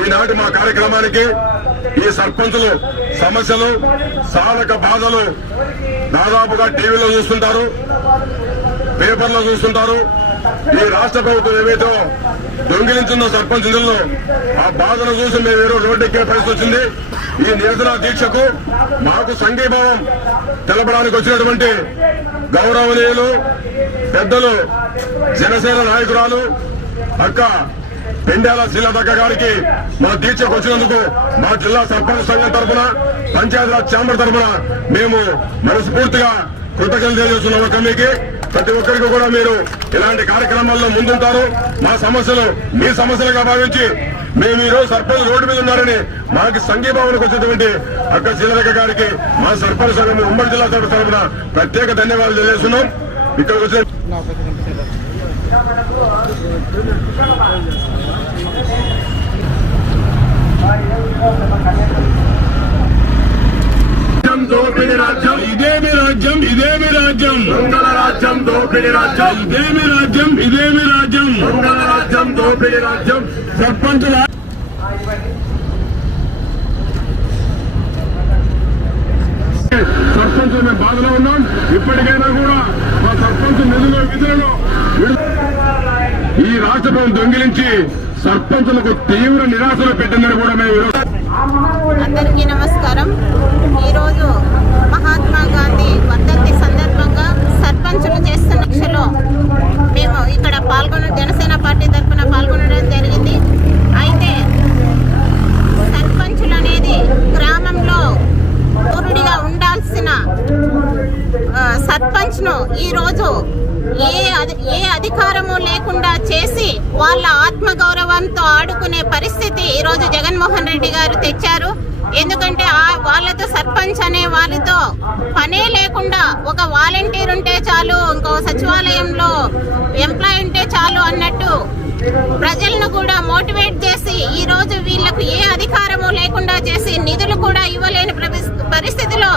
ఈనాటి మా కార్యక్రమానికి ఈ సర్పంచులు సమస్యలు సాధక బాధలు దాదాపుగా టీవీలో చూస్తుంటారు, పేపర్లో చూస్తుంటారు. ఈ రాష్ట్ర ప్రభుత్వం ఏవైతే దొంగిలించున్న సర్పంచ్ నిధులను ఆ బాధను చూసి మేము ఈరోజు రోడ్డెక్కే పరిస్థితి వచ్చింది. ఈ నిరసన దీక్షకు మాకు సంఘీభావం తెలపడానికి వచ్చినటువంటి గౌరవనీయులు పెద్దలు జనసేన నాయకురాలు అక్క పెండ్యాల శ్రీలతక్క గారికి మా దీక్షకు వచ్చినందుకు మా జిల్లా సర్పంచ్ సంఘం తరఫున పంచాయతీరాజ్ ఛాంబర్ తరఫున మేము మనస్ఫూర్తిగా కృతజ్ఞతలు తెలియజేస్తున్నాం. అక్క మీకు ప్రతి ఒక్కరికి కూడా మీరు ఇలాంటి కార్యక్రమాల్లో ముందుంటారు. మా సమస్యలు మీ సమస్యలుగా భావించి మేము ఈ రోజు సర్పంచ్ రోడ్డు మీద ఉన్నారని మాకు సంఘీభావనకు వచ్చినటువంటి అక్క శ్రీలతక్క గారికి మా సర్పంచ్ సంఘం ఉమ్మడి జిల్లా తరఫున ప్రత్యేక ధన్యవాదాలు తెలియజేస్తున్నాం. ఇక్కడికి వచ్చిన దోపిడి రాజ్యం ఇదేమి రాజ్యం, ఇదేమి రాజ్యం దొంగల రాజ్యం, దోపిడి రాజ్యం ఇదేమి రాజ్యం, ఇదేమి రాజ్యం దొంగల రాజ్యం, దోపిడి రాజ్యం. సర్పంచుల సర్పంచులు మేము బాధలో ఉన్నాం. ఇప్పటికైనా కూడా మా సర్పంచ్ నిధులు విధులను ఈ రాష్ట్ర ప్రభుత్వం దొంగిలించి సర్పంచులకు తీవ్ర నిరాశలో పెట్టిందని కూడా మేము అందరికీ నమస్కారం. ఈరోజు మహాత్మా గాంధీ వర్ధంతి సందర్భంగా సర్పంచులు చేస్తున్న దీక్షలో మేము ఇక్కడ జనసేన పార్టీ తరఫున పాల్గొనడం జరిగింది. అయితే సర్పంచులు అనేది గ్రామంలో పౌరుడిగా ఉండాల్సిన సర్పంచ్ను ఈరోజు ఏ అధికారము లేకుండా చేసి వాళ్ళ ఆత్మగౌరవంతో ఆడుకునే పరిస్థితి ఈరోజు జగన్మోహన్ రెడ్డి గారు తెచ్చారు. ఎందుకంటే వాళ్ళతో సర్పంచ్ అనే వాళ్ళతో పనే లేకుండా ఒక వాలంటీర్ ఉంటే చాలు, ఇంకో సచివాలయంలో ఎంప్లాయ్ ఉంటే చాలు అన్నట్టు ప్రజలను కూడా మోటివేట్ చేసి ఈ రోజు వీళ్లకు ఏ అధికారము లేకుండా చేసి నిధులు కూడా ఇవ్వలేని పరిస్థితిలో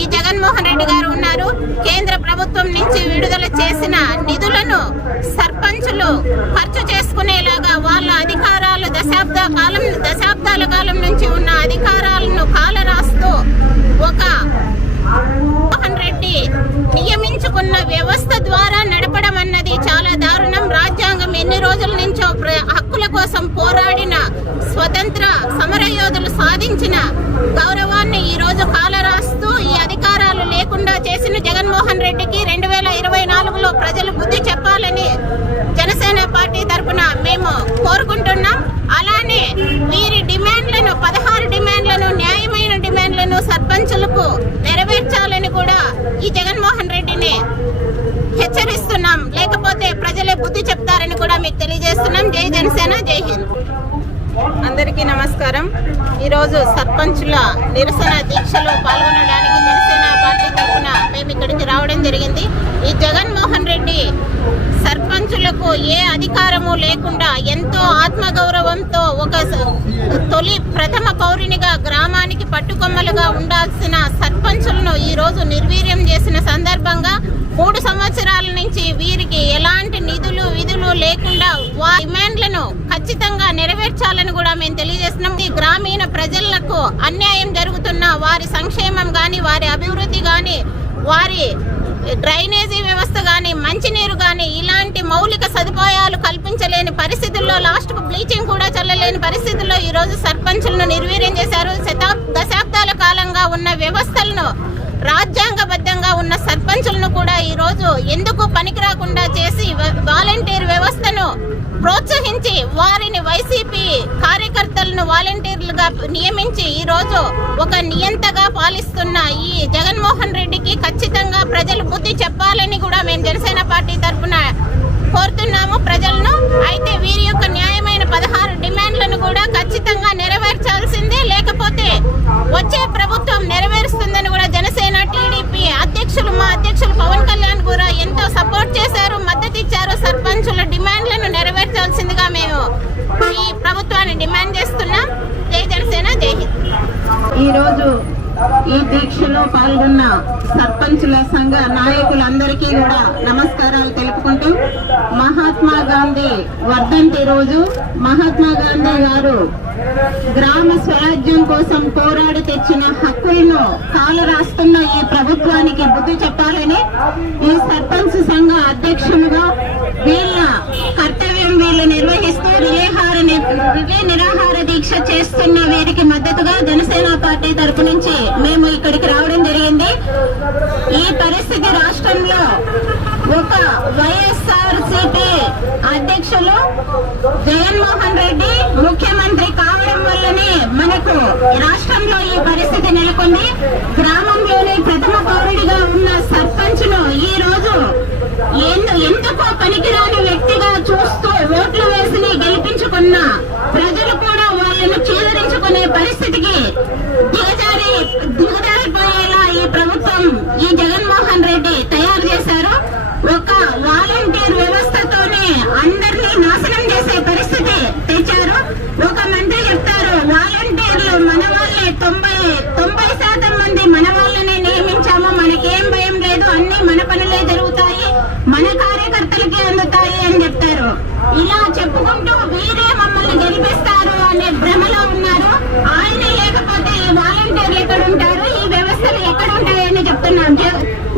ఈ జగన్మోహన్ రెడ్డి గారు ఉన్నారు. కేంద్ర ప్రభుత్వం నుంచి విడుదల చేసిన నిధులను సర్పంచులు ఖర్చు చేసుకునేలాగా వాళ్ళ అధికారాలు దశాబ్దాల కాలం నుంచి ఉన్న అధికారాలను కాలరాస్తూ ఒక మోహన్ రెడ్డి నియమించుకున్న వ్యవస్థ ద్వారా నడపడం అన్నది చాలా దారుణం. రాజ్యాంగం ఎన్ని రోజుల నుంచో హక్కుల కోసం పోరాడిన స్వతంత్ర సమరయోధులు సాధించిన గౌరవాన్ని ఈ రోజు కాలరాస్తూ ఈ అధికారాలు లేకుండా చేసిన జగన్మోహన్ రెడ్డికి 2024లో ప్రజలు బుద్ధి చెప్పాలని జనసేన పార్టీ తరఫున మేము కోరుకుంటున్నాం. అలానే వీరి డిమాండ్లను 16 డిమాండ్లను న్యాయమైన డిమాండ్లను సర్పంచులకు నెరవేర్చాలని కూడా ఈ జగన్మోహన్ రెడ్డిని హెచ్చరిస్తున్నాం. లేకపోతే ప్రజలే బుద్ధి చెప్తారని కూడా మీకు తెలియజేస్తున్నాం. జై జనసేన, జై హింద్. అందరికీ నమస్కారం. ఈరోజు సర్పంచుల నిరసన దీక్షలో పాల్గొనడానికి జనసేన పార్టీ తరఫున మేము ఇక్కడికి రావడం జరిగింది. ఈ జగన్మోహన్ రెడ్డి సర్పంచులకు ఏ అధికారము లేకుండా ఎంతో ఆత్మగౌరవంతో ఒక ప్రథమ పౌరునిగా గ్రామానికి పట్టుకొమ్మలుగా ఉండాల్సిన సర్పంచులను ఈరోజు నిర్వీర్యం చేసిన సందర్భంగా 3 సంవత్సరాల నుంచి వీరికి ఎలాంటి నిధులు విధులు లేకుండా డిమాండ్లను ఖచ్చితంగా నెరవేర్చాలని కూడా మేము తెలియజేస్తున్నాం. ఈ గ్రామీణ ప్రజలకు అన్యాయం జరుగుతున్న వారి సంక్షేమం కానీ, వారి అభివృద్ధి కానీ, వారి డ్రైనేజీ వ్యవస్థ కానీ, మంచినీరు కానీ ఇలాంటి మౌలిక సదుపాయాలు కల్పించలేని పరిస్థితుల్లో, లాస్ట్కు బ్లీచింగ్ కూడా చల్లలేని పరిస్థితుల్లో ఈరోజు సర్పంచులను నిర్వీర్యం చేశారు. దశాబ్దాల కాలంగా ఉన్న వ్యవస్థలను, రాజ్యాంగబద్ధంగా ఉన్న సర్పంచులను కూడా ఈరోజు ఎందుకు పనికిరాకుండా చేసి వాలంటీర్ వ్యవస్థను ప్రోత్సహించి వారిని వైసీపీ కార్యకర్తలను వాలంటీర్లుగా నియమించి ఈరోజు ఒక నియంతగా పాలిస్తున్న ఈ జగన్మోహన్ రెడ్డికి ఖచ్చితంగా ప్రజలు బుద్ధి చెప్పాలని కూడా మేము జనసేన పార్టీ తరఫున కోరుతున్నాము ప్రజలను. అయితే వీరి యొక్క న్యాయమైన 16 డిమాండ్లను కూడా ఖచ్చితంగా నెరవేర్చాల్సిందే, లేకపోతే వచ్చే ప్రభుత్వం నెరవేరుస్తుందని కూడా జనసేన టీడీపీ మా అధ్యక్షులు పవన్ కళ్యాణ్ కూడా ఎంతో సపోర్ట్ చేశారు, మద్దతు ఇచ్చారు. సర్పంచుల డిమాండ్లను నెరవేర్చాల్సిందిగా మేము ఈ ప్రభుత్వాన్ని డిమాండ్ చేస్తున్నాం. జై జనసేన, జై హింద్. ఈరోజు ఈ దీక్షలో పాల్గొన్న సర్పంచుల సంఘ నాయకులందరికీ కూడా నమస్కారాలు తెలుపుకుంటూ, మహాత్మా గాంధీ వర్ధంతి రోజు మహాత్మా గాంధీ గారు గ్రామ స్వరాజ్యం కోసం పోరాడి తెచ్చిన హక్కులను కాలు రాస్తున్న ఈ ప్రభుత్వానికి బుద్ధి చెప్పాలని ఈ సర్పంచ్ సంఘ అధ్యక్షులుగా వీళ్ళ కర్తవ్యం వీళ్ళు నిర్వహిస్తూ రిలే నిరాహార దీక్ష చేస్తున్న వీరికి మద్దతుగా జనసేన పార్టీ తరపు నుంచి మేము ఇక్కడికి రావడం జరిగింది. ఈ పరిస్థితి రాష్ట్రంలో ఒక వైఎస్ఆర్సీపీ అధ్యక్షులు జగన్మోహన్ రెడ్డి ముఖ్యమంత్రి కావడం వల్లనే మనకు రాష్ట్రంలో ఈ పరిస్థితి నెలకొంది. గ్రామంలోని ప్రథమ పౌరుడిగా ఉన్న సర్పంచ్ ను ఈ రోజు ఎందుకో పనికిరాని వ్యక్తిగా చూస్తూ ఓట్లు వేసి గెలిపించుకున్న ప్రజలు కూడా వాళ్ళను చీదరించుకునే పరిస్థితికి దిగజారిపోయేలా ఈ ప్రభుత్వం, ఈ జగన్మోహన్ రెడ్డి తయారు చేశారు. ఒక వాలంటీర్ వ్యవస్థతోనే అందరినీ నాశనం చేసే పరిస్థితి తెచ్చారు. ఒక మంత్రి చెప్తారు, వాలంటీర్లు మన వాళ్ళే 90% మంది మన వాళ్ళనే నియమించాము, మనకేం భయం లేదు, అన్ని మన పనులే జరుగుతాయి, మన కార్యకర్తలకి అందుతాయి అని చెప్తారు. ఇలా చెప్పుకుంటూ వీరే మమ్మల్ని గెలిపిస్తారు అనే భ్రమలో ఉన్నారు. ఆయన లేకపోతే ఈ వాలంటీర్లు ఎక్కడ ఉంటారు, ఈ వ్యవస్థలు ఎక్కడ ఉంటాయని చెప్తున్నాం.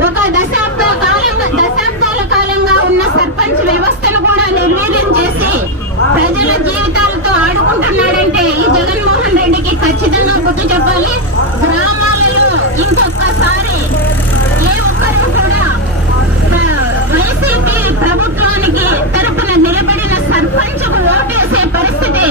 ఒక దశాబ్దాల కాలంగా ఉన్న సర్పంచ్ వ్యవస్థను కూడా నిర్వీర్యం చేసి ప్రజల జీవితాలతో ఆడుకుంటున్నాడంటే ఈ జగన్మోహన్ రెడ్డికి ఖచ్చితంగా బుద్ధి చెప్పాలి. గ్రామాలలో ఇంకొకసారి ఏ ఒక్కరు కూడా వైసీపీ ప్రభుత్వానికి తరపున నిలబడిన సర్పంచ్ కు ఓటేసే పరిస్థితి